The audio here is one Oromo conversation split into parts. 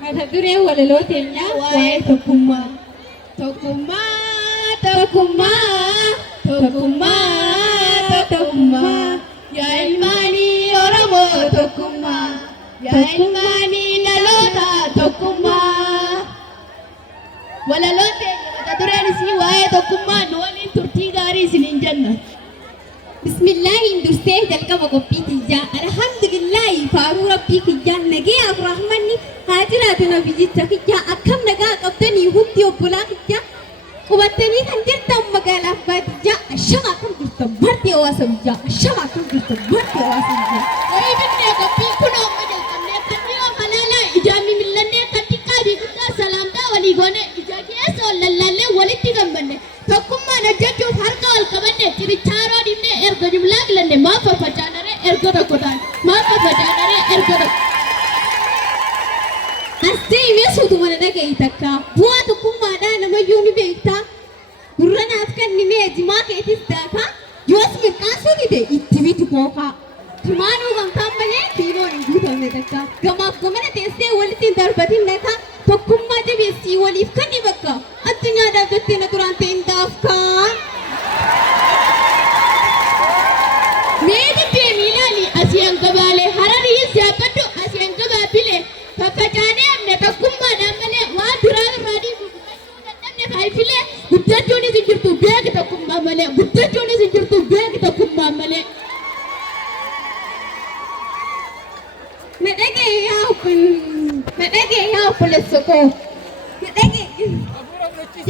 mata duree walaloo teenyaa waa'ee tokkummaa. Tokkummaa, tokkummaa, tokkummaa, tokkummaa. Yaa ilmaanii Oromoo tokkummaa. Yaa ilmaanii dhaloota tokkummaa. Walaloo teenya mata dureen isii waa'ee tokkummaa nu waliin turtii gaarii isiniin jenna. Bismillaahi dursee jalqaba qophii kiyyaa alhamdulillahi faaruu rabbii kiyyaan nagayaaf rahmanni haa jiraatu nabiyyicha kiyyaa akkam nagaa qabdanii hundi obbolaa kiyyaa qubattanii kan jirtan magaalaa baadiyyaa ashamaa kan jirtan marti hawaasa biyyaa ashamaa kan jirtan marti hawaasa biyyaa. Wayii binnee qophii kun amma jalqabnee kan dhiyoo malaalaa ijaamii millannee kan xiqqaa fi guddaa salaamtaa walii goone ija keessa ol lallaallee walitti gammanne tokkummaan hojjechuuf harka ol qabanne cirichaaroo dhibnee erga jumlaa filanne maaf facaanaree erga tokko taane maaf facaanaree erga tokko. Asii meeshuutu mana dhagahi takka bu'aa tokkummaadhaa namayyuu ni beektaa gurra naaf kannimee jimaa keetis daakaa yoos mirqaasuu dide itti bitu kookaa timaanuu gamtaan malee kiiloon hin guutamne takka gamaaf gamana teessee walitti hin darbatin nakaa tokkummaa jabeessii waliif kanni bakka addunyaadhaaf jettee na duraan ta'e hin daafkaa. Mee deddeemii ilaali asii hanga baalee hararii yaabbaddu asii hanga baabbilee faffacaanee amne tokkummaadhaan malee waan biraa irraa dhiibu dadhabne faayifilee guddachuunis hin jirtu beeki tokkummaa malee guddachuunis hin jirtu beeki tokkummaa malee. Nadhagee yaa obboleessa koo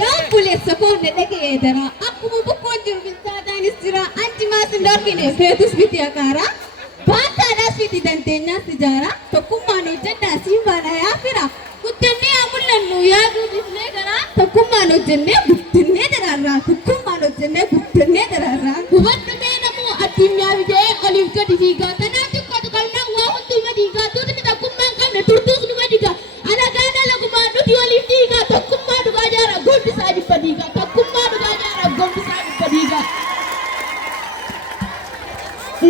yaa obboleessa koo nadhagee daraa akkuma bukkoon jiru bilchaataanis jira anti maas hin dhorkine feetus biti akaaraa baataadhaas biti dandeenyaas ijaaraa tokkummaan hojjedhaa siin baana yaa fira guddannee haa mul'annu yaa guddisnee garaa tokkummaan hojjennee guddannee daraarraa tokkummaan hojjennee guddannee daraarraa hubadhu mee namuu addunyaa biyee oliif gadi fiigaa tanaa xiqqootu qabnaa waa hunduma diigaa tuutni tokkummaan qabne turtuus numa diigaa alagaa dalagumaa nuti oliif diigaa tokkummaa dhugaa jaara gombisaa dhibba diigaa tokkummaa dhugaa jaara gombisaa dhibba diigaa.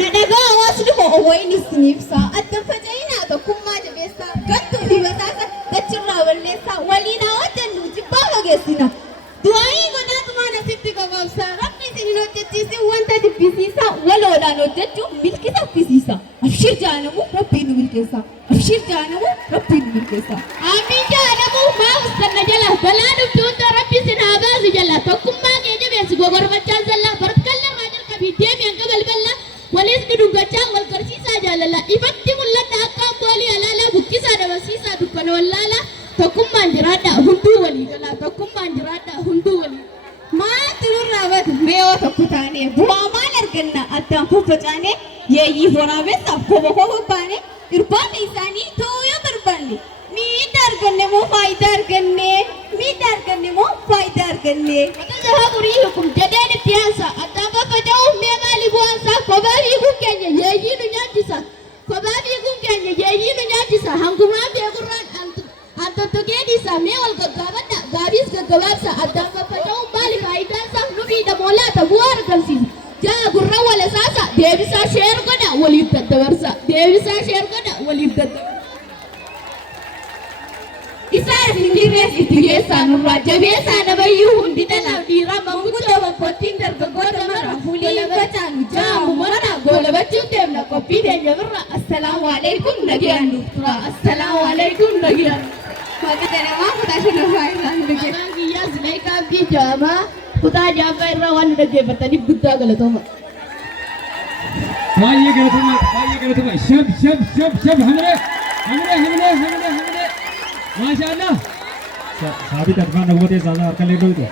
Nadhagaa hawaasni koo owwayin isiniifsaa addan faca'inaa tokkummaa jabeessaa gattuu fi basaasa dachirraa balleessaa waliin haa hojjennu jibbaa fageessina du'aayii godhaatumaan asitti gabaabsaa rabbi isinin hojjechiisin wanta dibbisiisaa waloodhaan hojjechuun milki saffisiisa abshir jaanamuu rabbiin nu milkeessaa abshir jaanamuu rabbiin nu milkeessaa. Amiin jaanamuu maaf sanna jala balaa dhuftu hunda rabbi isin haa baasu jala tokkummaa kee jabeessi gogorfachaan zallaa barkallarraa jalqabii deemi hanga balballaa walis ni dubbachaa wal garsiisaa jaalala ifatti mul'ata akka amboolii alaalaa bukkisaa dabarsiisaa dukkana wallaalaa tokkummaan jiraadhaa hunduu walii galaa tokkummaan jiraadhaa hunduu walii. Maaltu nurraa badu meeyoo tokko taanee bu'aa maal arganna addaan faffacaanee yeeyyiif waraabessaaf koba koba baanee irbaata isaanii ta'uu yoo barbaanne miidhaa arganne moo faayidaa arganne miidhaa arganne moo faayidaa arganne. Mata jahaa burii hukum jedheen itti aansa addaan faffaca'uuf mee maali bu'aansaa kophaa fiiguun keenya yeeyyii nu nyaachisa kophaa fiiguun keenya yeeyyii nu nyaachisa hangumaa beekurraan antotokee dhiisaa mee wal gaggaabadha gaabiis gaggabaabsa addaan faffaca'uun maali faayidaan isaa nu miidhamoo laata bu'aa argamsiisa. Jaa gurra walasaasa deebisaa sheer godha waliif daddabarsa deebisaa sheer godha waliif daddabarsa. Isaanis hindirrees itti keessaa nurraa jabeessaa nabayyuu hundi dhalaaf dhiiraa manguddoo bakkoottiin dargaggoota mara fulii facaanu jaamu mara goolabachuun deemna qophii teenya birra assalaamu alaikum nagayaan nuuf tura assalaamu alaikum nagayaan. Maqaa jedhamaa kutaa shanaffaa irraa nu dhaggeeffatu. Maqaan kiyyaa Zilaayqaa Abdii jedhama. Kutaa jaaffaa irraa waan nu dhaggeeffataniif guddaa galatooma. Baay'ee galatooma shab hamlee. माशाअल्लाह साबित अरमान नवोदय ज़्यादा हरकत ले लो तो